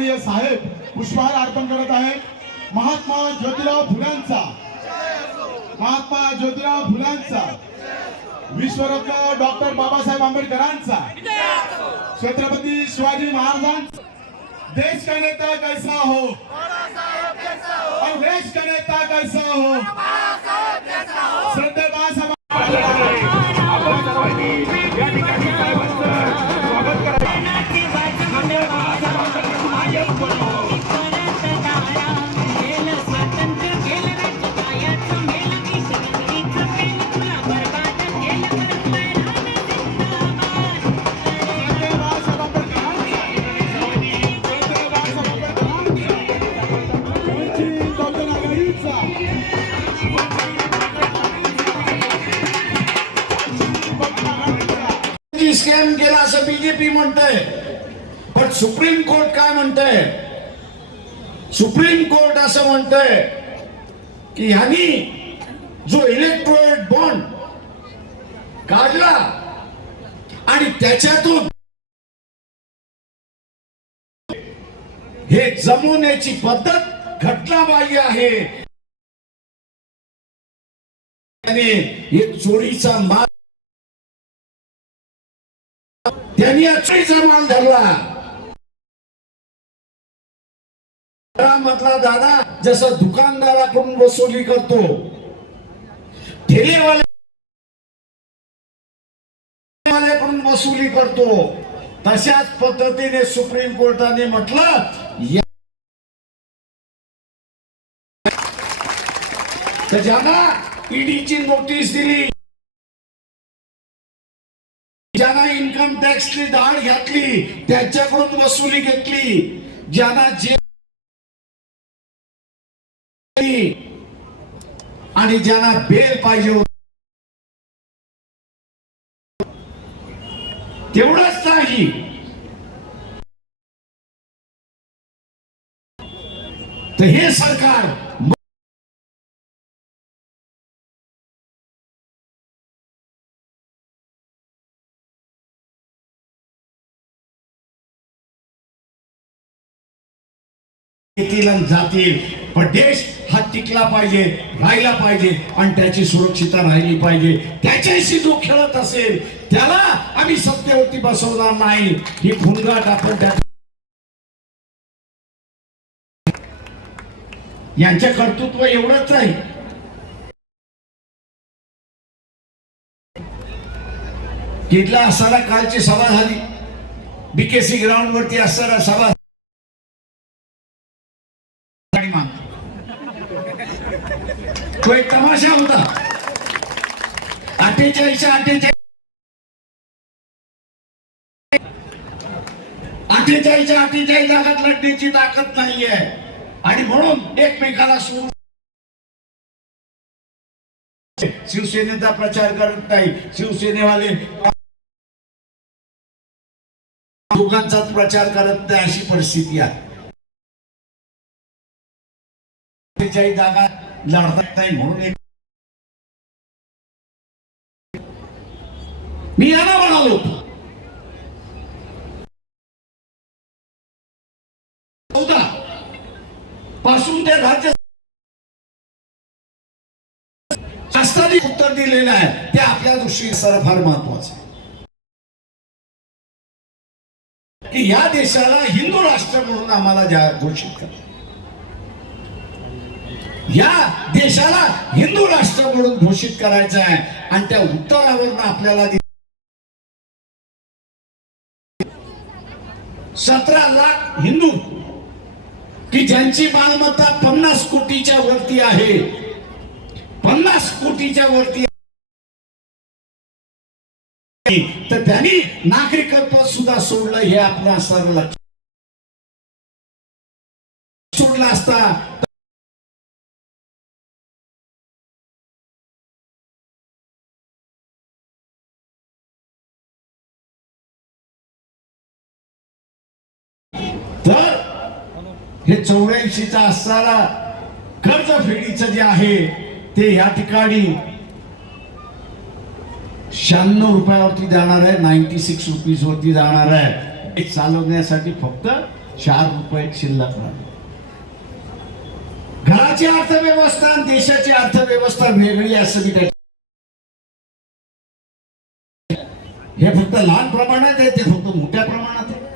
आदरणीय साहेब पुष्पहार अर्पण करत आहे महात्मा ज्योतिराव फुलांचा महात्मा ज्योतिराव फुलांचा विश्वरत्न डॉक्टर बाबासाहेब आंबेडकरांचा. छत्रपती शिवाजी महाराजांचा. देश का नेता कैसा हो? और देश का नेता कैसा हो? श्रद्धे बाळासाहेब स्कॅम केला असं बीजेपी म्हणतंय. पण सुप्रीम कोर्ट काय म्हणतंय? सुप्रीम कोर्ट असं म्हणतंय की ह्यांनी जो इलेक्ट्रोएट बॉन्ड काढला आणि त्याच्यातून हे जमवण्याची पद्धत घटनाबाह्य आहे. आणि चोरीचा माल त्यांनी अक्षयचा माल धरला. मधला दादा जसं दुकानदाराकडून वसुली करतो ठेलेवाल्याकडून वसुली करतो तशाच पद्धतीने सुप्रीम कोर्टाने म्हटलं या- ज्यांना ईडीची नोटीस दिली ज्यांना इन्कम टॅक्सची धाड घातली त्यांच्याकडून वसुली घेतली ज्यांना जे आणि ज्यांना बेल पाहिजे तेवढंच नाही. तर हे सरकार येतील आणि जातील पण देश हा टिकला पाहिजे राहिला पाहिजे आणि त्याची सुरक्षितता राहिली पाहिजे. त्याच्याशी जो खेळत असेल त्याला आम्ही सत्तेवरती बसवणार नाही. ही खुंगाट आपण त्या यांचे कर्तृत्व एवढंच नाही तिथला असताना कालची सभा झाली. बीकेसी ग्राउंड वरती असताना सभा तो एक तमाशा होता अठ्ठेचाळीसच्या अठ्ठेचाळीस अठ्ठेचाळीसच्या अठ्ठेचाळीस जागात लढण्याची ताकद नाहीये आणि म्हणून एकमेकाला सोडून शिवसेनेचा प्रचार करत नाही शिवसेनेवाले दोघांचाच प्रचार करत नाही अशी परिस्थिती आहे बेचाळीस जागा लढतात नाही म्हणून एक मी यांना म्हणालो होतो. चौदा. पासून ते राज्य शासनाने उत्तर दिलेलं आहे. ते आपल्या दृष्टीने सर फार महत्वाचं आहे. की या देशाला हिंदू राष्ट्र म्हणून आम्हाला घोषित करा या देशाला हिंदू राष्ट्र म्हणून घोषित करायचं आहे. आणि त्या उत्तरावरून आपल्याला सतरा लाख हिंदू की ज्यांची मालमत्ता पन्नास कोटीच्या वरती आहे. पन्नास कोटीच्या वरती तर त्यांनी नागरिकत्व सुद्धा सोडलं हे आपल्या सर्व लक्षात सोडलं असता हे चौऱ्याऐंशीचा असणारा कर्ज फेडीचं जे आहे ते या ठिकाणी शहाण्णव रुपयावरती जाणार आहे नाईन्टी सिक्स रुपीज वरती जाणार आहे. हे चालवण्यासाठी फक्त चार रुपये शिल्लक राहते घराची अर्थव्यवस्था आणि देशाची अर्थव्यवस्था वेगळी असं मी हे फक्त लहान प्रमाणात आहे ते फक्त मोठ्या प्रमाणात आहे.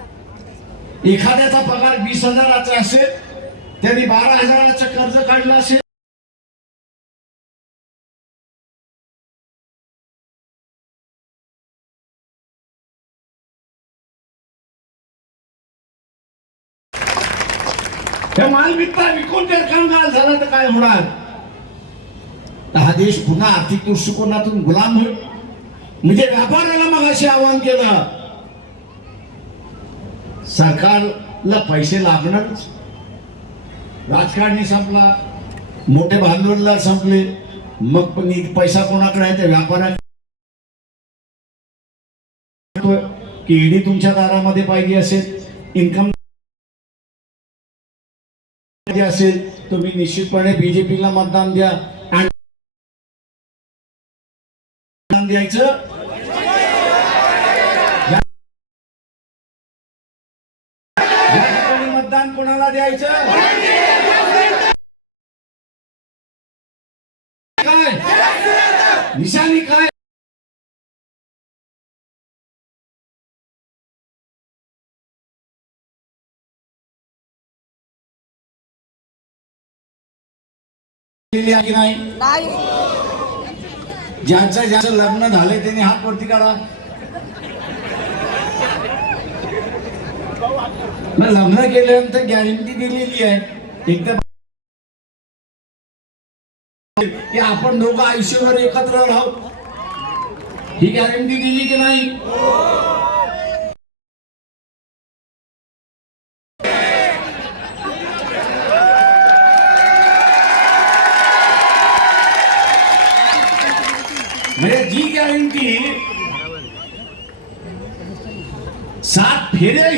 एखाद्याचा पगार वीस हजाराचा असेल त्यांनी बारा हजाराचं कर्ज काढलं असेल. हे माल विकता विकून जर कंगाल झाला तर काय होणार? हा देश पुन्हा आर्थिक दृष्टिकोनातून गुलाम होईल. म्हणजे व्यापाऱ्याला मग असे आवाहन केलं. सरकारला पैसे लागणारच राजकारणी संपला. मोठे भांडवलदार संपले. मग पैसा कोणाकडे आहे? त्या व्यापाऱ्या की ईडी तुमच्या दारामध्ये पाहिजे असेल इन्कम असेल तुम्ही निश्चितपणे बीजेपीला मतदान द्या. आणि मतदान द्यायचं. मतदान कोणाला द्यायचं? काय? निशाणी काय? नाही. ज्यांचं ज्यांचं लग्न झालंय त्यांनी हात वरती काढा. मग लग्न केल्यानंतर गॅरंटी दिलेली आहे. एकदा की आपण दोघं आयुष्यभर एकत्र राहू ही गॅरंटी दिली की नाही म्हणजे जी गॅरंटी सात फेऱ्या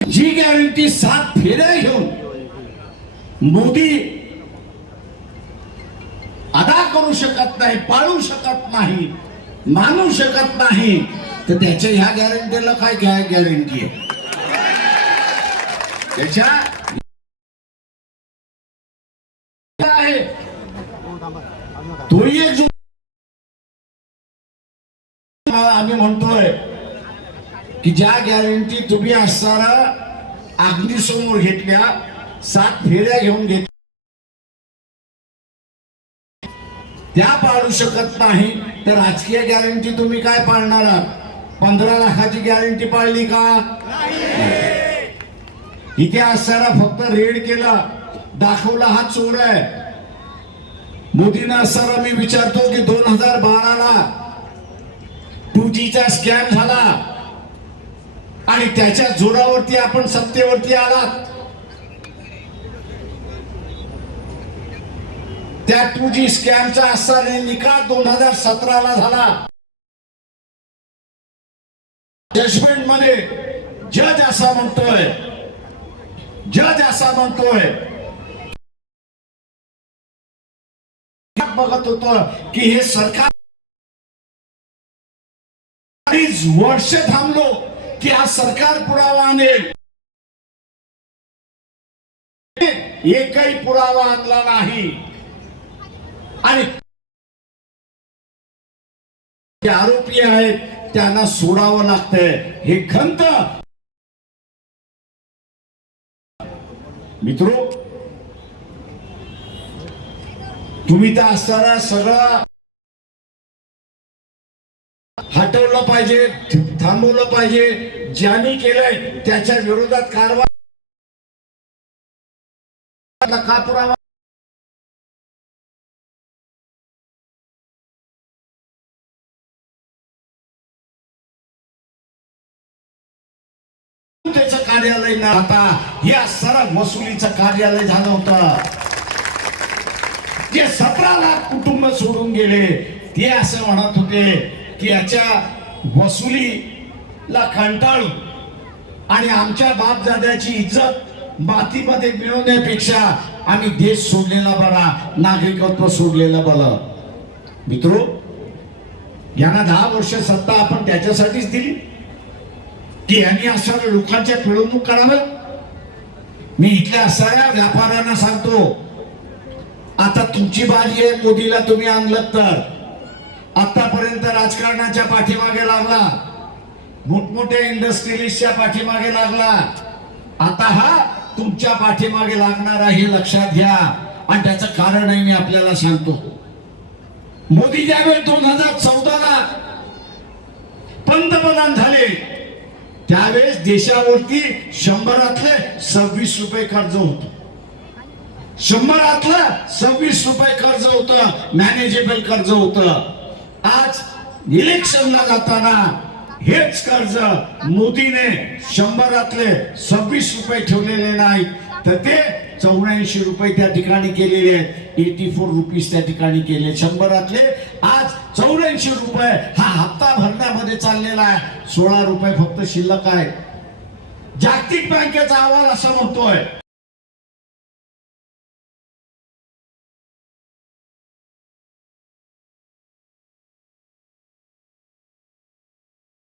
जी गॅरंटी सात फेऱ्या घेऊन मोदी अदा करू शकत नाही पाळू शकत नाही मानू शकत नाही तर त्याच्या ह्या गॅरंटीला काय काय गॅरंटी आहे त्याच्या आहे. तोही एक जो- आम्ही म्हणतोय की ज्या गॅरंटी तुम्ही असताना अग्निसमोर घेतल्या सात फेऱ्या घेऊन घेत त्या पाळू शकत नाही. तर राजकीय गॅरंटी तुम्ही काय पाळणार आहात? पंधरा लाखाची गॅरंटी पाळली का? इथे असताना फक्त रेड केला. दाखवला हा चोर आहे. मोदींना असताना मी विचारतो की दोन हजार बाराला टू चा स्कॅम झाला. आणि त्याच्या जोरावरती आपण सत्तेवरती आलात. त्या टू जी स्कॅमचा असताना निकाल दोन हजार सतराला झाला. जजमेंटमध्ये जज असा म्हणतोय. जज असा म्हणतोय. बघत होत की हे सरकार अडीच वर्ष थांबलो की हा सरकार पुरावा आणेल. एकही पुरावा आणला नाही. आणि जे आरोपी आहेत त्यांना सोडावं लागतंय. हे खंत. मित्रो तुम्ही तर असताना सगळं हटवलं पाहिजे थांबवलं पाहिजे. ज्यांनी केलंय त्याच्या विरोधात कारवाई. का पुरावा त्याचं कार्यालय न आता या सरळ वसुलीचं कार्यालय झालं होतं. जे सतरा लाख कुटुंब सोडून गेले ते असं म्हणत होते की याच्या वसुलीला कंटाळू आणि आमच्या बापदाद्याची इज्जत मातीमध्ये मिळवण्यापेक्षा आम्ही देश सोडलेला बरा नागरिकत्व सोडलेलं बरं. मित्रो यांना दहा वर्ष सत्ता आपण त्याच्यासाठीच दिली. की यांनी असणाऱ्या लोकांच्या पिळवणूक करावं? मी इथल्या असणाऱ्या व्यापाऱ्यांना सांगतो आता तुमची बाजी आहे मोदीला तुम्ही आणलं तर. आतापर्यंत राजकारणाच्या पाठीमागे लागला. मोठमोठ्या इंडस्ट्रियलिस्टच्या पाठीमागे लागला. आता हा तुमच्या पाठीमागे लागणार आहे हे लक्षात घ्या. आणि त्याचं कारणही मी आपल्याला सांगतो. मोदी ज्यावेळेस दोन हजार चौदाला पंतप्रधान झाले त्यावेळेस देशावरती शंभरातले सव्वीस रुपये कर्ज होत. शंभरातलं सव्वीस रुपये कर्ज होत मॅनेजेबल कर्ज होत. आज इलेक्शनला जाताना हेच कर्ज मोदीने शंभरातले सव्वीस रुपये ठेवलेले नाही तर ते चौऱ्याऐंशी रुपये त्या ठिकाणी केलेले आहेत. एटी फोर रुपीज त्या ठिकाणी केले. शंभरातले आज चौऱ्याऐंशी रुपये हा हप्ता भरण्यामध्ये चाललेला आहे. सोळा रुपये फक्त शिल्लक आहे. जागतिक बँकेचा अहवाल असा म्हणतोय.